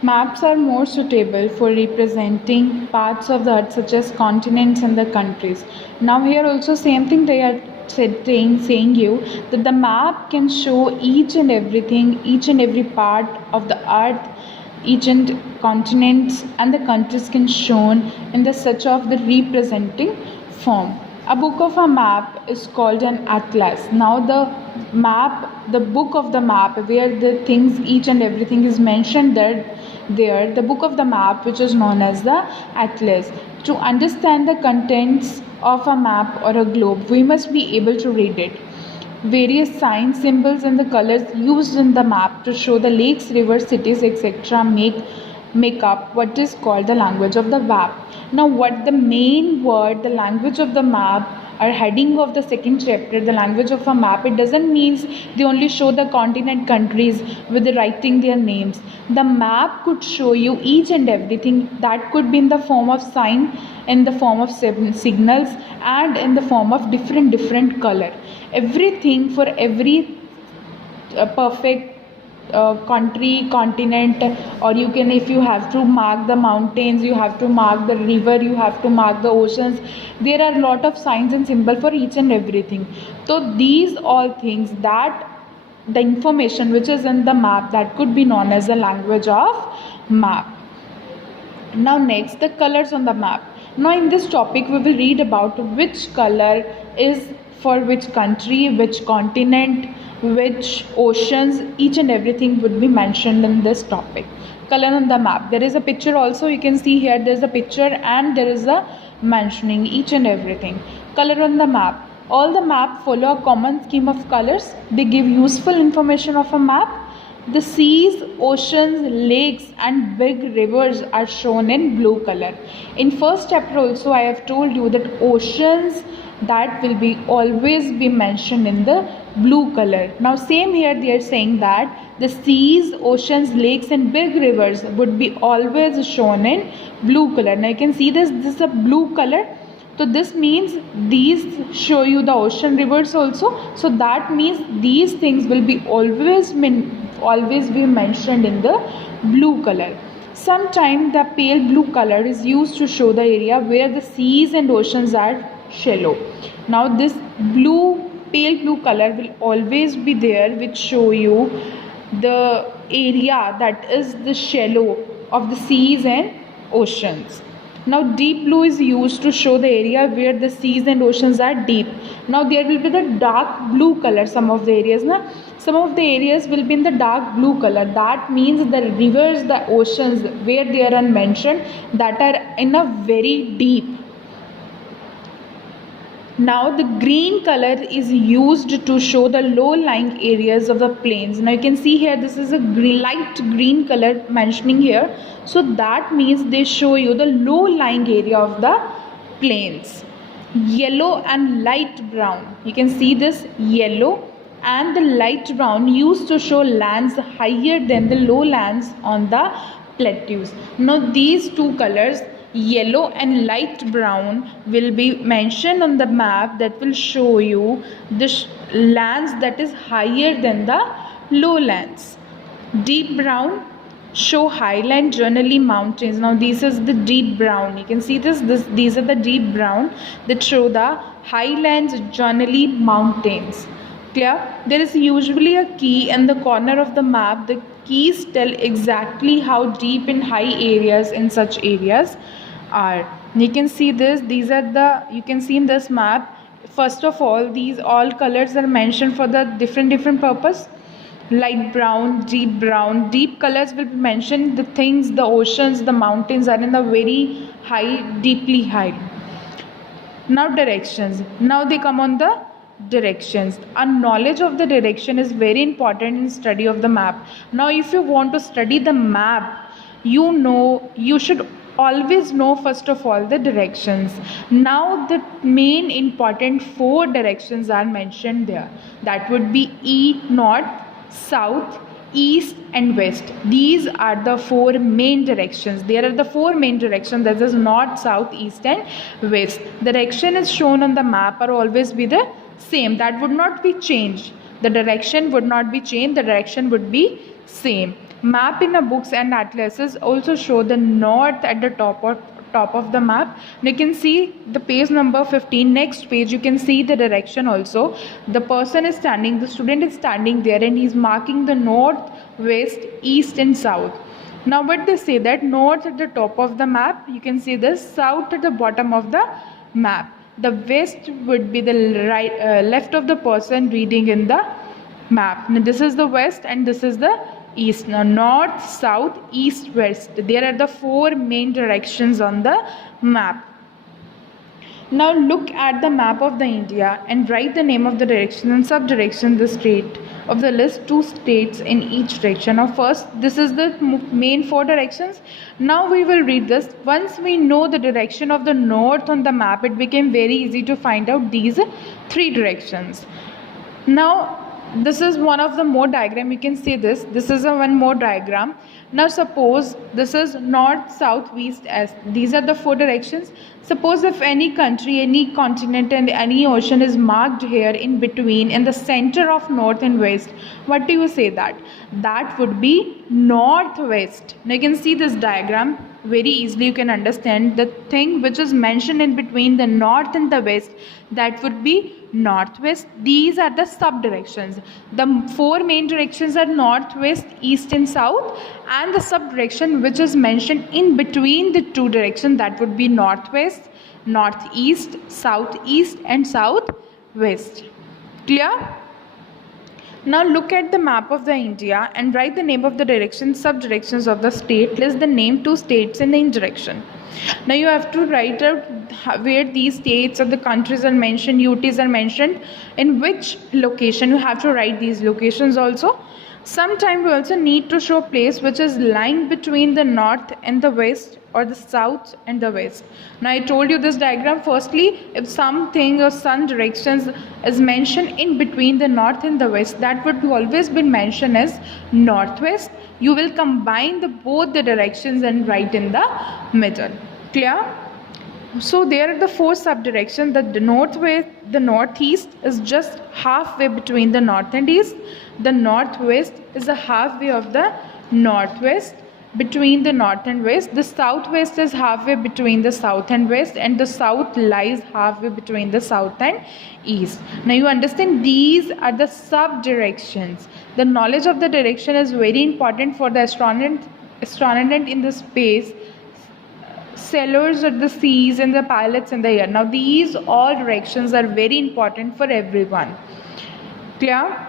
Maps are more suitable for representing parts of the earth such as continents and the countries. Now here also same thing they are saying you that the map can show each and everything, each and every part of the earth, each and continents and the countries can shown in the such of the representing form. A book of a map is called an atlas. Now the book of the map where the things each and everything is mentioned there the book of the map which is known as the atlas. To understand the contents of a map or a globe we must be able to read it. Various signs, symbols and the colors used in the map to show the lakes, rivers, cities, etc. make up what is called the language of the map. Now what the main word, the language of the map or heading of the second chapter, the language of a map, it doesn't mean they only show the continent countries with the writing their names. The map could show you each and everything that could be in the form of sign, in the form of signals and in the form of different color. Everything for every perfect country, continent, or you can, if you have to mark the mountains, you have to mark the river, you have to mark the oceans, there are a lot of signs and symbol for each and everything. So these all things, that the information which is in the map, that could be known as the language of map. Now next, the colors on the map. Now in this topic we will read about which color is for which country, which continent, which oceans, each and everything would be mentioned in this topic. Color on the map. There is a picture also, you can see here there is a picture and there is a mentioning each and everything. Color on the map. All the map follow a common scheme of colors. They give useful information of a map. The seas, oceans, lakes and big rivers are shown in blue color. In first chapter also I have told you that oceans, that will be always be mentioned in the blue color. Now same here they are saying that the seas, oceans, lakes and big rivers would be always shown in blue color. Now you can see this is a blue color. So this means these show you the ocean, rivers also. So that means these things will be always be mentioned in the blue color. Sometimes the pale blue color is used to show the area where the seas and oceans are shallow. Now this pale blue color will always be there, which show you the area that is the shallow of the seas and oceans. Now deep blue is used to show the area where the seas and oceans are deep. Now there will be the dark blue color, some of the areas. Some of the areas will be in the dark blue color. That means the rivers, the oceans where they are unmentioned, that are in a very deep. Now the green color is used to show the low-lying areas of the plains. Now you can see here this is a light green color mentioning here. So that means they show you the low-lying area of the plains. Yellow and light brown. You can see this yellow and the light brown used to show lands higher than the lowlands on the plateaus. Now these two colors, yellow and light brown, will be mentioned on the map that will show you the lands that is higher than the lowlands. Deep brown show highland, generally mountains. Now this is the deep brown. You can see these are the deep brown that show the highlands, generally mountains. Clear? There is usually a key in the corner of the map. The keys tell exactly how deep and high areas in such areas are. You can see this, these are the, you can see in this map, first of all these all colors are mentioned for the different purpose. Light brown, deep colors will be mentioned, the things, the oceans, the mountains are in the very high, deeply high. Now directions. Now they come on the directions. A knowledge of the direction is very important in study of the map. Now if you want to study the map, you should always know first of all the directions. Now the main important 4 directions are mentioned there. That would be north, south, east and west. These are the 4 main directions. There are the 4 main directions, that is north, south, east and west. The direction is shown on the map are always be the same. That would not be changed. The direction would not be changed. The direction would be same. Map in a books and atlases also show the north at the top of the map. You can see the page number 15. Next page you can see the direction also. The person is standing, the student is standing there, and he's marking the north, west, east and south. Now what they say, that north at the top of the map, you can see this, south at the bottom of the map. The west would be the left of the person reading in the map. Now this is the west and this is the east. Now north, south, east, west. There are the four main directions on the map. Now look at the map of the India and write the name of the direction and sub-direction, the state of the list, 2 states in each direction. Now first, this is the main 4 directions. Now we will read this. Once we know the direction of the north on the map, it became very easy to find out these 3 directions. Now this is one of the more diagram. You can see this is a one more diagram. Now suppose this is north, south, east, west. These are the 4 directions. Suppose if any country, any continent and any ocean is marked here in between, in the center of north and west, what do you say that? That would be northwest. Now you can see this diagram very easily. You can understand the thing which is mentioned in between the north and the west, that would be northwest. These are the sub directions. The 4 main directions are northwest, east and south, and the sub direction which is mentioned in between the 2 directions, that would be northwest, northeast, southeast and southwest. Clear? Now look at the map of the India and write the name of the direction, sub-directions of the state. List the name 2 states in the direction. Now you have to write out where these states or the countries are mentioned, UTs are mentioned, in which location. You have to write these locations also. Sometimes we also need to show a place which is lying between the north and the west, or the south and the west. Now I told you this diagram. Firstly, if something or some directions is mentioned in between the north and the west, that would be always been mentioned as northwest. You will combine both the directions and write in the middle. Clear? So there are the 4 sub-directions. The northwest, the northeast is just halfway between the north and east. The northwest is a halfway of the northwest between the north and west. The southwest is halfway between the south and west, and the south lies halfway between the south and east. Now you understand these are the sub-directions. The knowledge of the direction is very important for the astronaut in the space, sailors at the seas, and the pilots in the air. Now these all directions are very important for everyone. Clear?